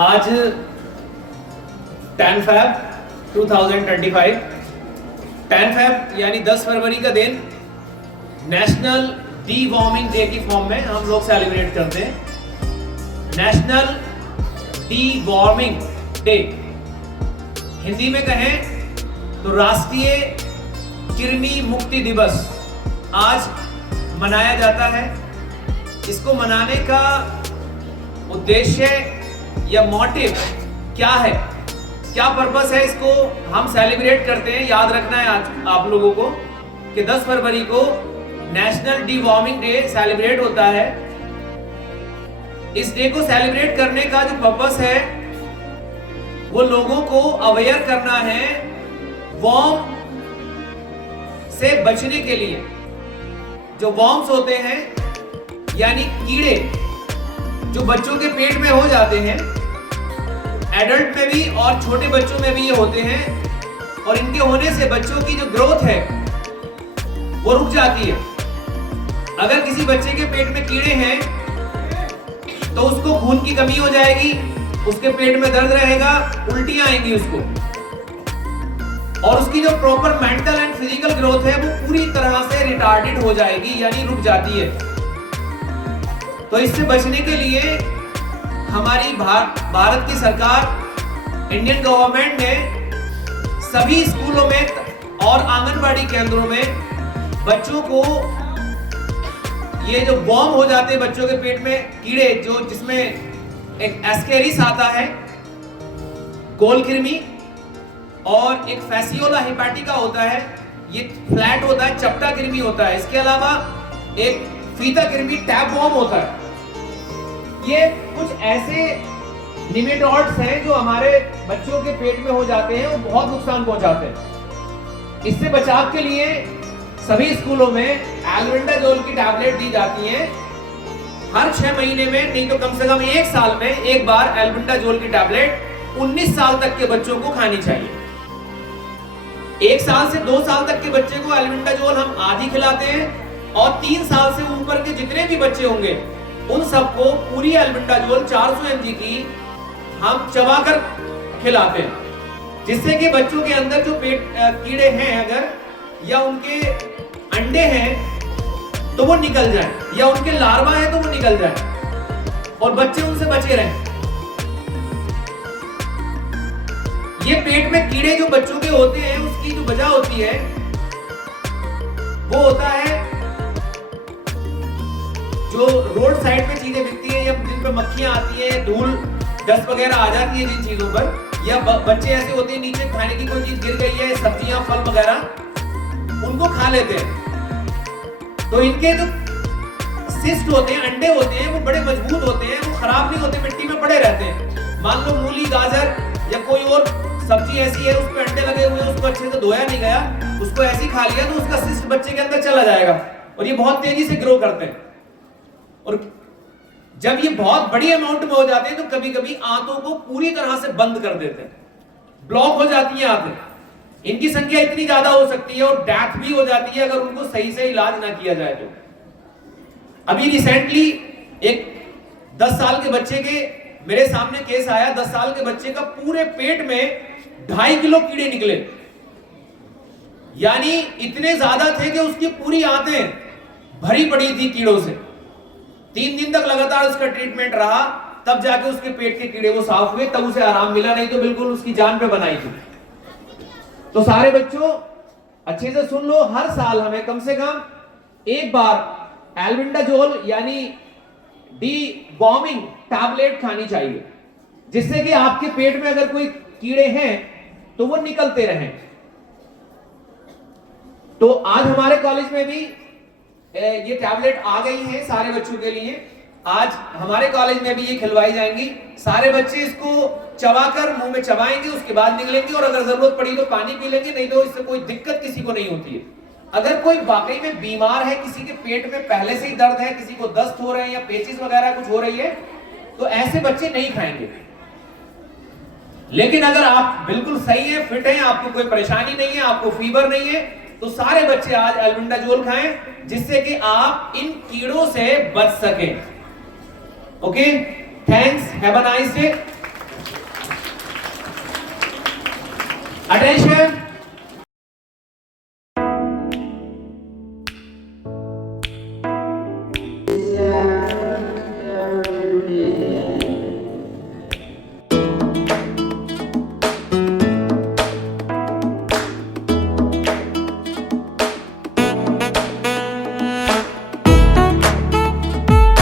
आज 10 fab 2025 10 fab यानी 10 फरवरी का दिन नेशनल डी वार्मिंग डे की फॉर्म में हम लोग सेलिब्रेट करते हैं। National D warming day, Hindi में कहें तो राष्ट्रीय कृमि मुक्ति दिवस आज मनाया जाता है। इसको मनाने का उद्देश्य या मोटिव क्या है, क्या पर्पस है, इसको हम सेलिब्रेट करते हैं। याद रखना है आज आप लोगों को कि 10 फरवरी को national D warming day celebrate होता है। इस डे को सेलिब्रेट करने का जो पर्पस है वो लोगों को अवेयर करना है वार्म से बचने के लिए। जो वर्म्स होते हैं यानी कीड़े जो बच्चों के पेट में हो जाते हैं, एडल्ट में भी और छोटे बच्चों में भी ये होते हैं, और इनके होने से बच्चों की जो ग्रोथ है वो रुक जाती है। अगर किसी बच्चे के पेट में कीड़े हैं तो उसको खून की कमी हो जाएगी, उसके पेट में दर्द रहेगा, उल्टियां आएंगी उसको, और उसकी जो proper mental and physical growth है वो पूरी तरह से रिटार्डेड हो जाएगी यानी रुक जाती है। तो इससे बचने के लिए हमारी भारत की सरकार, इंडियन गवर्नमेंट ने सभी स्कूलों में और आंगनबाड़ी केंद्रों में बच्चों को ये जो वर्म हो जाते हैं बच्चों के पेट में कीड़े, जो जिसमें एक एस्केरिस आता है, गोलकृमि, और एक फैसियोला हेपेटिका होता है, ये फ्लैट होता है, चपटा कृमि होता है। इसके अलावा एक फीता कृमि टैप वर्म होता है। ये कुछ ऐसे निमेटोड्स हैं जो हमारे बच्चों के पेट में हो जाते हैं, वो बहुत नुकसान पहुंचाते हैं। इससे बचाव के लिए सभी स्कूलों में एल्बेंडाजोल की टैबलेट दी जाती है। हर 6 महीने में, नहीं तो कम से कम 1 साल में एक बार एल्बेंडाजोल की टैबलेट 19 साल तक के बच्चों को खानी चाहिए। 1 साल से 2 साल तक के बच्चे को एल्बेंडाजोल हम आधी खिलाते हैं, और 3 साल से ऊपर के जितने भी बच्चे होंगे उन सबको पूरी एल्बेंडाजोल 400 mg की हम चबाकर खिलाते हैं, जिससे कि बच्चों के अंदर जो पेट कीड़े हैं अगर, या उनके अंडे हैं तो वो निकल जाए, या उनके लार्वा है तो वो निकल जाए और बच्चे उनसे बचे रहें। ये पेट में कीड़े जो बच्चों के होते हैं उसकी जो वजह होती है वो होता है जो रोड साइड पे चीजें बिकती है, या जिन पर मक्खियां आती है, धूल डस्ट वगैरह आ जाती है जिन चीजों पर, या बच्चे ऐसे होते हैं नीचे खाने की कोई चीज गिर गई है, सब्जियां फल वगैरह, उनको खा लेते हैं। तो इनके जो सिस्ट होते हैं, अंडे होते हैं, वो बड़े मजबूत होते हैं, वो खराब नहीं होते, मिट्टी में पड़े रहते हैं। मान लो मूली, गाजर या कोई और सब्जी ऐसी है, उस पर अंडे लगे हुए हैं, उसको अच्छे से धोया नहीं गया, उसको ऐसे ही खा लिया तो उसका सिस्ट बच्चे के अंदर चला जाएगा, और ये बहुत तेजी से ग्रो करते हैं। और जब ये बहुत बड़ी अमाउंट में हो जाते हैं तो कभी कभी आंतों को पूरी तरह से बंद कर देते हैं, ब्लॉक हो जाती है आंतें। इनकी संख्या इतनी ज्यादा हो सकती है और डेथ भी हो जाती है अगर उनको सही से इलाज ना किया जाए तो। अभी रिसेंटली एक 10 साल के बच्चे के मेरे सामने केस आया। 10 साल के बच्चे का पूरे पेट में 2.5 किलो कीड़े निकले, यानी इतने ज्यादा थे कि उसकी पूरी आंतें भरी पड़ी थी कीड़ों से। 3 दिन तक लगातार उसका ट्रीटमेंट रहा, तब जाके उसके पेट के कीड़े वो साफ हुए, तब उसे आराम मिला, नहीं तो बिल्कुल उसकी जान पे बनाई थी। तो सारे बच्चों अच्छे से सुन लो, हर साल हमें कम से कम एक बार एल्बेंडाजोल यानी डी वार्मिंग टैबलेट खानी चाहिए, जिससे कि आपके पेट में अगर कोई कीड़े हैं तो वो निकलते रहें। तो आज हमारे कॉलेज में भी ये टैबलेट आ गई है सारे बच्चों के लिए। आज हमारे कॉलेज में भी ये खिलवाई जाएंगी। सारे बच्चे इसको चबाकर मुंह में चबाएंगे, उसके बाद निकलेंगे, और अगर जरूरत पड़ी तो पानी पी लेंगे, नहीं तो इससे कोई दिक्कत किसी को नहीं होती है। अगर कोई वाकई में बीमार है, किसी के पेट में पहले से ही दर्द है, किसी को दस्त हो रहे हैं या पेचिस वगैरह कुछ हो रही है, तो ऐसे बच्चे नहीं खाएंगे। लेकिन अगर आप बिल्कुल सही है, फिट हैं, आपको कोई परेशानी नहीं है, आपको फीवर नहीं है, तो सारे बच्चे आज एल्बेंडाजोल खाएं, जिससे कि आप इन कीड़ों से बच सकें। Okay, thanks, have a nice day. Attention.